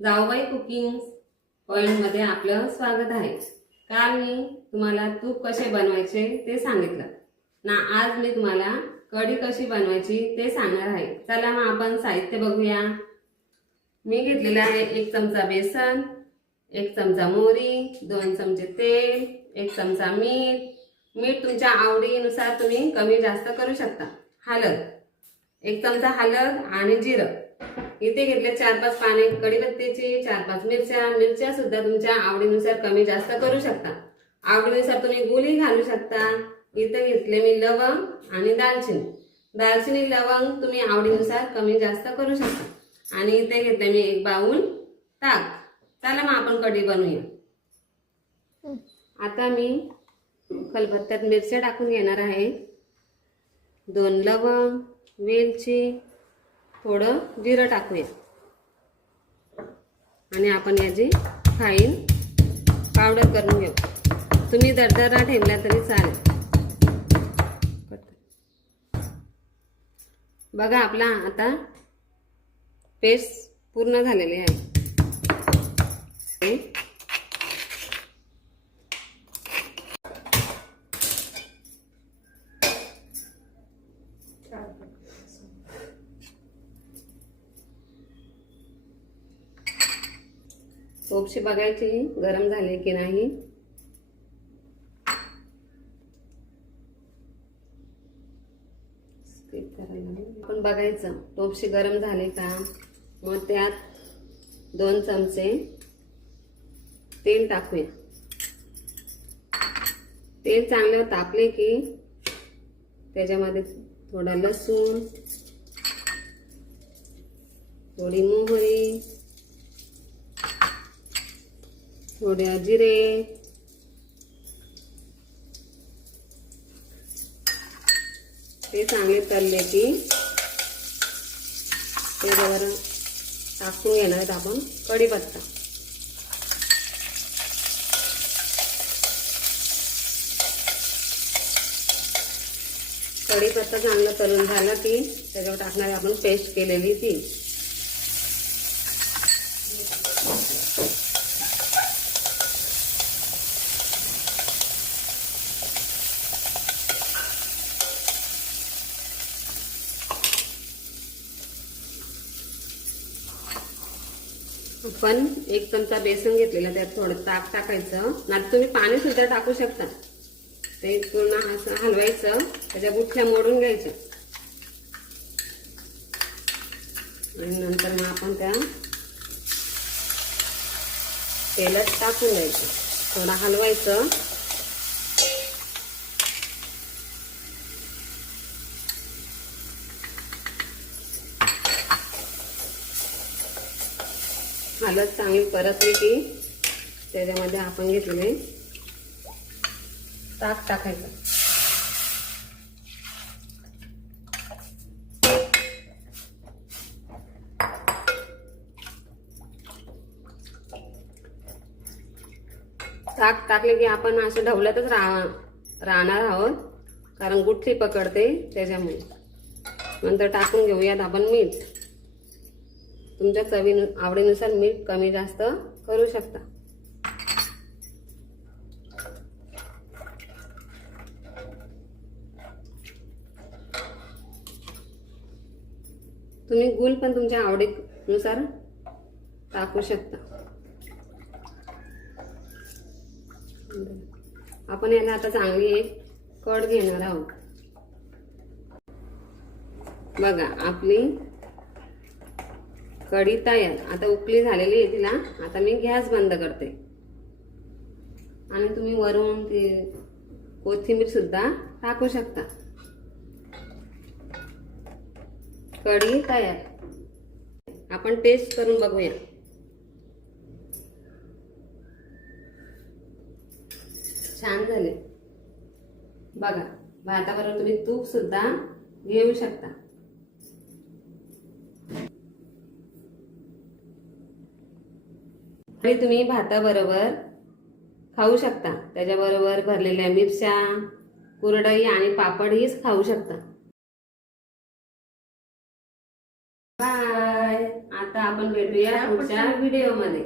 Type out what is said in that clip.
जाऊबाई कुकिंग पॉइंटमध्ये आपलं स्वागत आहे। काल मी तुम्हाला तूप कसे बनवायचे ते सांगितलं ना, आज मी तुम्हाला कढी कशी बनवायची ते सांगणार आहे। चला मग आपण साहित्य बघूया। मी घेतलेले आहे 1 चमचा बेसन, 1 चमचा मोहरी, 2 चमचे तेल, 1 चमचा मीठ तुमच्या आवडीनुसार तुम्ही कमी जास्त करू शकता। हळद 1 चमचा हळद आणि जिरं। इथे घेतले 4-5 पाने कढीपत्त्याची, 4-5 मिरच्या सुद्धा तुमच्या आवडीनुसार कमी जास्त करू शकता। आवडीनुसार तुम्ही गुळही घालू शकता। इथे घेतले मी लवंग आणि दालचिनी लवंग तुम्ही आवडीनुसार कमी जास्त करू शकता। आणि इथे घेतले मी 1 बाउल ताक। चला मग आपण कढी बनवूया। आता मी खलबत्त्यात मिरच्या टाकून घेणार आहे, 2 लवंग, वेलची, थोडं जिरं टाकूया आणि आपण याची फाईन पावडर करून घेऊ। तुम्ही दरदरा ठेवला तरी चालेल। बघा आपला आता पेस्ट पूर्ण झालेली आहे। तोपशी बघायची गरम झाले की नाही। आपण बघायचं तोपशी गरम झाले का। मग त्यात 2 चमचे तेल टाकूया। तेल चांगलं तापले की त्याच्यामध्ये थोडा लसूण, थोडी मोहरी, थोडे जिरे, ते चांगले तळले की त्याच्यावर टाकून घेणार आपण कढीपत्ता। कढीपत्ता चांगला तळून झाला की त्याच्यावर टाकणार आपण पेस्ट केलेली ती। आपण 1 चमचा बेसन घेतलेला, त्यात थोडं ताक टाकायचं, नाही तुम्ही पाणी सुद्धा टाकू शकता। ते पूर्ण असं हलवायचं, त्याच्या गुठल्या मोडून घ्यायच्या आणि नंतर मग आपण त्या तेलात टाकून द्यायचं, थोडं हलवायचं। हळद चांगली परतली की त्याच्यामध्ये आपण घेतलेले ताक टाकायचं। ताक टाकले की आपण असं ढवळतच राहणार आहोत, कारण गुठली पकडते त्याच्यामुळे। नंतर टाकून घेऊयात आपण मीठ। तुमच्या आवडीनुसार मीठ कमी जास्त करू शकता। तुम्ही गूळ पण तुमच्या आवडीनुसार टाकू शकता। आपण याला आता चांगली एक कढ घेणार आहोत। बघा आपली कढी तयार। आता उकळी झालेली आहे तिला। आता मी गॅस बंद करते आणि तुम्ही वरून ती कोथिंबीर सुद्धा टाकू शकता। कढी तयार। आपण टेस्ट करून बघूया। छान झाले बघा। भाताबरोबर तुम्ही तूप सुद्धा घेऊ शकता। तुम्ही भाताबरोबर खाऊ शकता, त्याच्याबरोबर भरलेल्या मिरच्या, कुरडई आणि पापडहीच खाऊ शकता। बाय। आता आपण भेटूया पुढच्या व्हिडिओमध्ये.